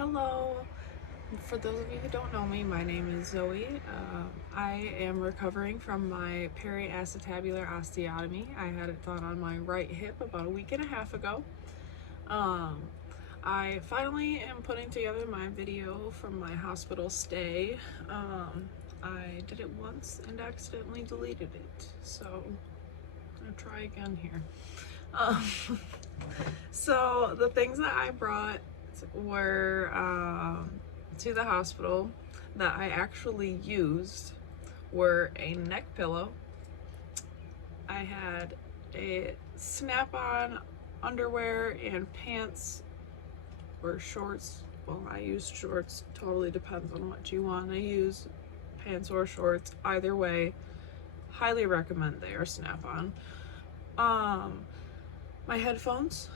Hello. For those of you who don't know me, my name is Zoe. I am recovering from my periacetabular osteotomy. I had it done on my right hip about a week and a half ago. Um, I finally am putting together my video from my hospital stay. I did it once and accidentally deleted it, so I'm gonna try again here. Um, so the things that I brought were to the hospital that I actually used were a neck pillow. I had a snap-on underwear and pants or shorts. Well, I used shorts. Totally depends on what you want to use, pants or shorts. Either way, highly recommend they are snap-on. My headphones,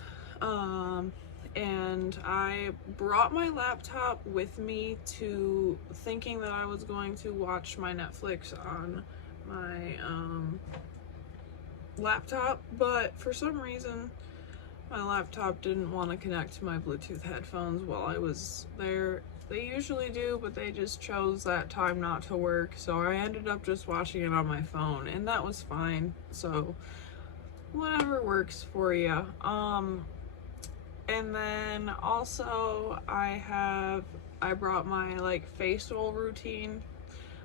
and I brought my laptop with me to thinking that I was going to watch my Netflix on my laptop, but for some reason my laptop didn't want to connect to my Bluetooth headphones while I was there. They usually do, but they just chose that time not to work, so I ended up just watching it on my phone, and that was fine. So whatever works for you. And then also I brought my facial routine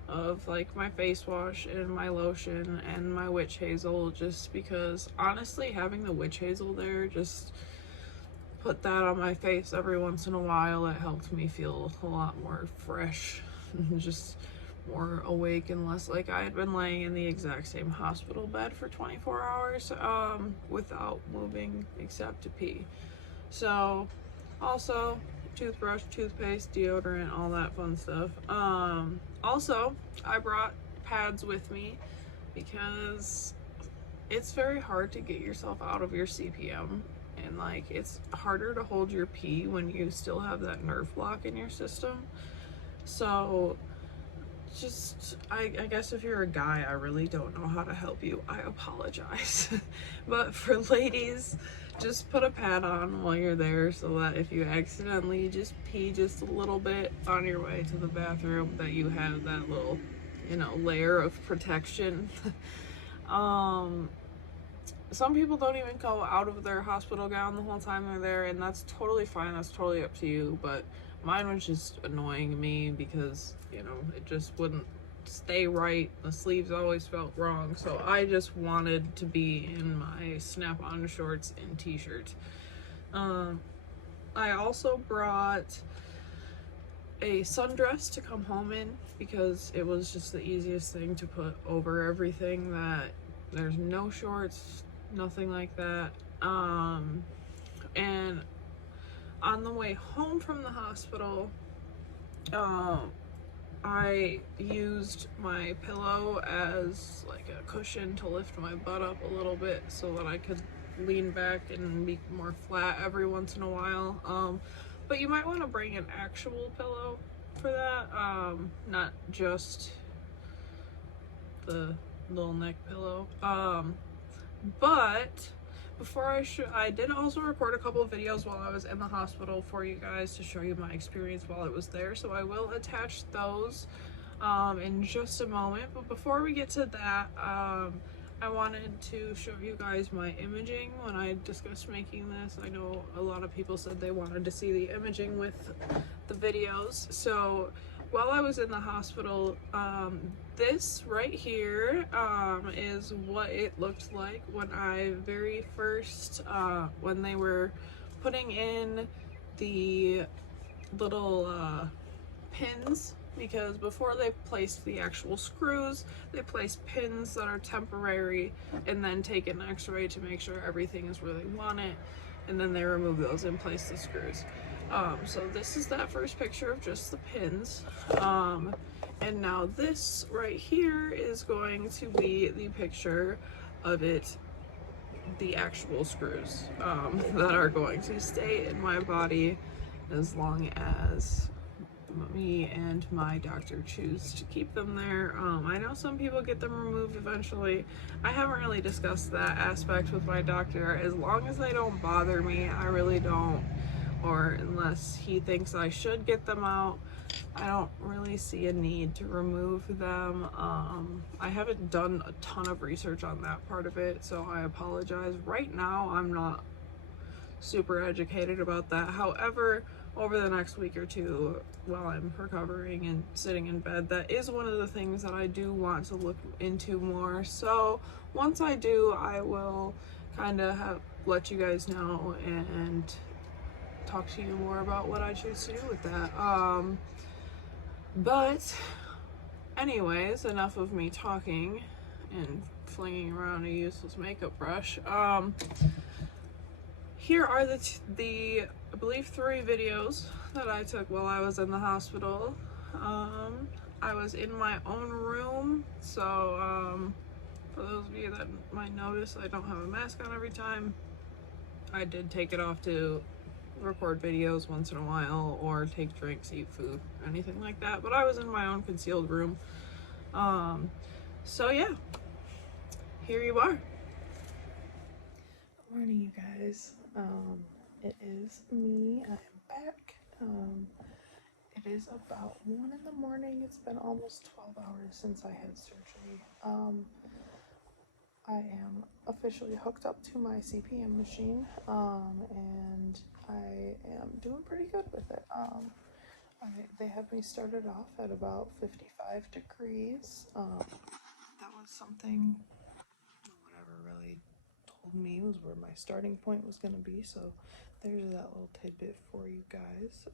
of my face wash and my lotion and my witch hazel, just because honestly having the witch hazel there, just put that on my face every once in a while. It helped me feel a lot more fresh and just more awake, and less like I had been laying in the exact same hospital bed for 24 hours without moving except to pee. So also toothbrush, toothpaste, deodorant, all that fun stuff. Also I brought pads with me because it's very hard to get yourself out of your CPM, and it's harder to hold your pee when you still have that nerve block in your system. So just I guess if you're a guy, I really don't know how to help you. I apologize. But for ladies, just put a pad on while you're there, so that if you accidentally just pee just a little bit on your way to the bathroom, that you have that little, layer of protection. Some people don't even go out of their hospital gown the whole time they're there, and that's totally fine. That's totally up to you, but mine was just annoying me because, it just wouldn't stay right. The sleeves always felt wrong, so I just wanted to be in my snap-on shorts and t-shirt. I also brought a sundress to come home in because it was just the easiest thing to put over everything. That there's no shorts, nothing like that. And on the way home from the hospital, I used my pillow as a cushion to lift my butt up a little bit so that I could lean back and be more flat every once in a while. But you might want to bring an actual pillow for that, not just the little neck pillow. But before I did also record a couple of videos while I was in the hospital for you guys to show you my experience while I was there, so I will attach those in just a moment. But before we get to that, I wanted to show you guys my imaging when I discussed making this. I know a lot of people said they wanted to see the imaging with the videos. So while I was in the hospital, this right here is what it looked like when I very first, when they were putting in the little pins, because before they placed the actual screws, they placed pins that are temporary and then take an x-ray to make sure everything is where they want it, and then they remove those and place the screws. So this is that first picture of just the pins. And now this right here is going to be the picture of it, the actual screws, that are going to stay in my body as long as me and my doctor choose to keep them there. I know some people get them removed eventually. I haven't really discussed that aspect with my doctor. As long as they don't bother me, I really don't or unless he thinks I should get them out, I don't really see a need to remove them. I haven't done a ton of research on that part of it, so I apologize. Right now, I'm not super educated about that. However, over the next week or two, while I'm recovering and sitting in bed, that is one of the things that I do want to look into more. So once I do, I will kind of let you guys know and talk to you more about what I choose to do with that. But anyways, enough of me talking and flinging around a useless makeup brush. Here are the I believe 3 videos that I took while I was in the hospital. I was in my own room, so for those of you that might notice, I don't have a mask on every time. I did take it off to record videos once in a while, or take drinks, eat food, anything like that, but I was in my own concealed room. So yeah, here you are. Good morning, you guys. It is me. I am back. It is about 1 in the morning. It's been almost 12 hours since I had surgery. I am officially hooked up to my CPM machine, and I am doing pretty good with it. They have me started off at about 55 degrees. That was something no one ever really told me was where my starting point was going to be, so there's that little tidbit for you guys.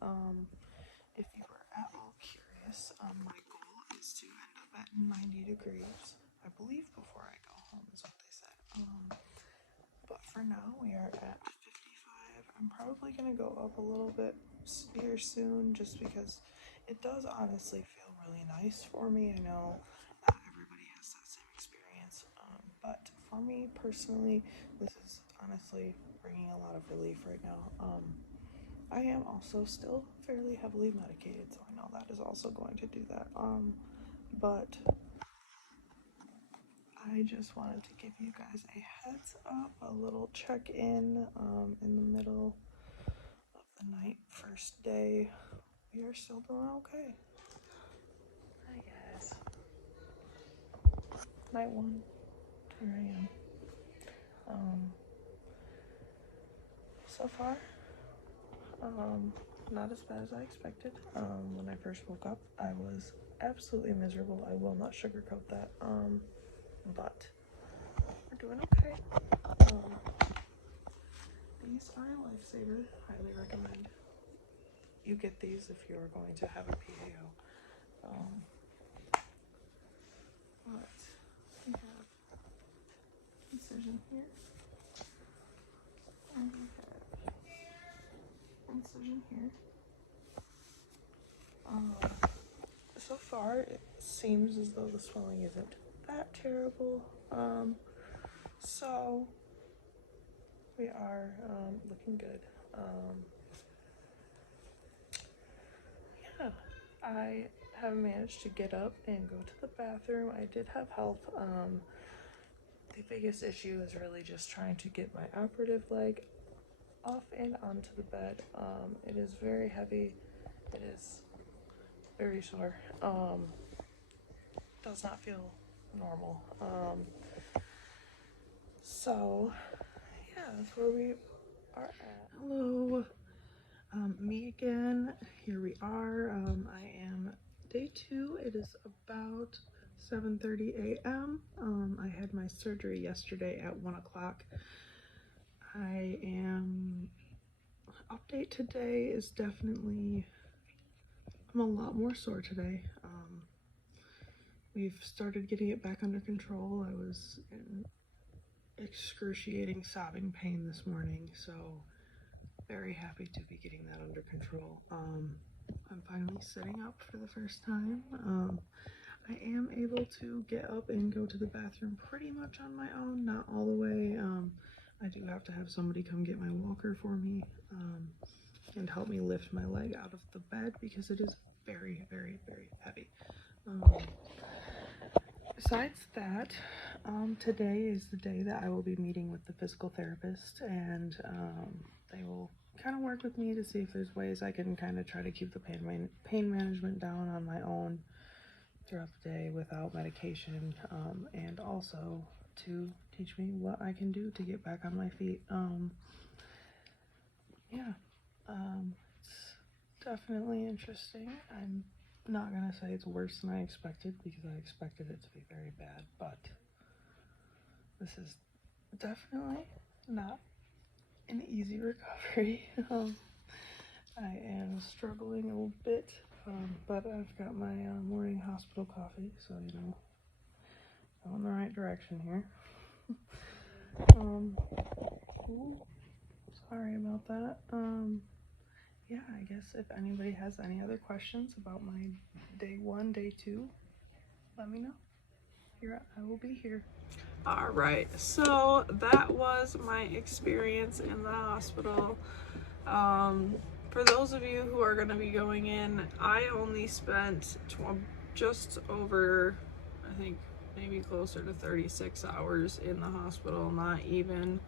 If you were at all curious, my goal is to end up at 90 degrees, I believe, before I go home is what they said. But for now, we are at 55. I'm probably going to go up a little bit here soon, just because it does honestly feel really nice for me. I know not everybody has that same experience, but for me personally, this is honestly bringing a lot of relief right now. I am also still fairly heavily medicated, so I know that is also going to do that. But I just wanted to give you guys a heads up, a little check-in in the middle of the night, first day. We are still doing okay. Hi guys. Night 1. Here I am. So far, not as bad as I expected. When I first woke up, I was absolutely miserable. I will not sugarcoat that. But we're doing okay. These are a lifesaver. Highly recommend you get these if you're going to have a PAO. But we have incision here, and we have incision here. So far, it seems as though the swelling isn't that terrible. So we are looking good. Yeah, I have managed to get up and go to the bathroom. I did have help. The biggest issue is really just trying to get my operative leg off and onto the bed. It is very heavy. It is very sore. Does not feel normal. So yeah, that's where we are at. Hello, me again. Here we are. I am day 2. It is about 7:30 a.m. I had my surgery yesterday at 1 o'clock. Update today is definitely, I'm a lot more sore today. We've started getting it back under control. I was in excruciating sobbing pain this morning, so very happy to be getting that under control. I'm finally sitting up for the first time. I am able to get up and go to the bathroom pretty much on my own, not all the way. I do have to have somebody come get my walker for me and help me lift my leg out of the bed because it is very, very, very heavy. Besides that, today is the day that I will be meeting with the physical therapist, and they will kind of work with me to see if there's ways I can kind of try to keep the pain management down on my own throughout the day without medication, and also to teach me what I can do to get back on my feet. Yeah, it's definitely interesting. I'm not gonna say it's worse than I expected because I expected it to be very bad, but this is definitely not an easy recovery. I am struggling a little bit, but I've got my morning hospital coffee, so you know, I'm in the right direction here. Ooh, sorry about that. Yeah, I guess if anybody has any other questions about my day 1, day 2, let me know. Here, I will be here. All right, so that was my experience in the hospital. For those of you who are going to be going in, I only spent just over, I think maybe closer to 36 hours in the hospital, not even.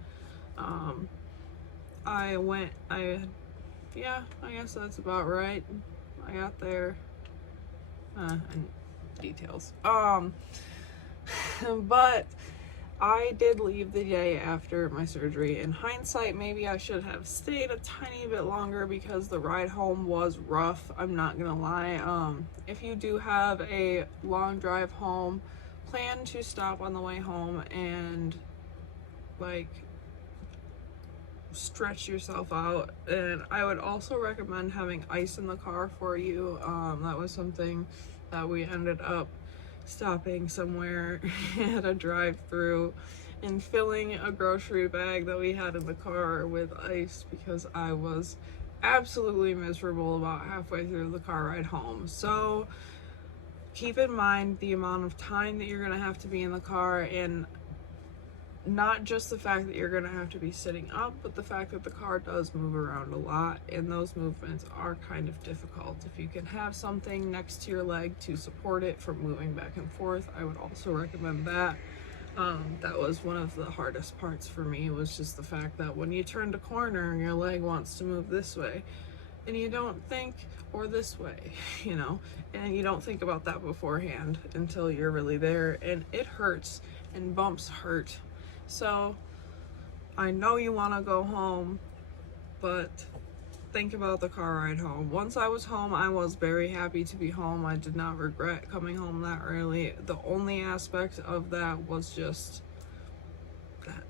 Yeah, I guess that's about right. I got there, and details. But I did leave the day after my surgery. In hindsight, maybe I should have stayed a tiny bit longer because the ride home was rough. I'm not gonna lie. If you do have a long drive home, plan to stop on the way home and like stretch yourself out. And I would also recommend having ice in the car for you. That was something that we ended up stopping somewhere at a drive-through and filling a grocery bag that we had in the car with ice because I was absolutely miserable about halfway through the car ride home. So keep in mind the amount of time that you're gonna have to be in the car, and not just the fact that you're gonna have to be sitting up, but the fact that the car does move around a lot, and those movements are kind of difficult. If you can have something next to your leg to support it from moving back and forth, I would also recommend that. That was one of the hardest parts for me, was just the fact that when you turn a corner and your leg wants to move this way, and you don't think, or this way, you know, and you don't think about that beforehand until you're really there, and it hurts, and bumps hurt. So I know you want to go home, but think about the car ride home. Once I was home, I was very happy to be home. I did not regret coming home that early. The only aspect of that was just that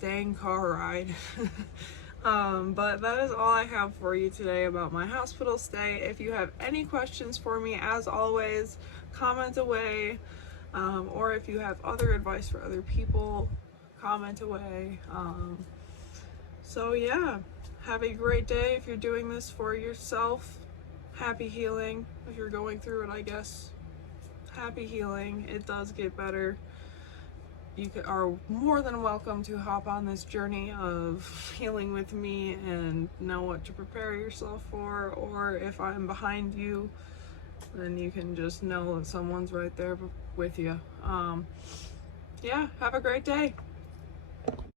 dang car ride. But that is all I have for you today about my hospital stay. If you have any questions for me, as always, comment away. Or if you have other advice for other people, comment away. So yeah, have a great day if you're doing this for yourself. Happy healing if you're going through it, I guess. Happy healing. It does get better. You are more than welcome to hop on this journey of healing with me and know what to prepare yourself for, or if I'm behind you, then you can just know that someone's right there with you. Yeah, have a great day.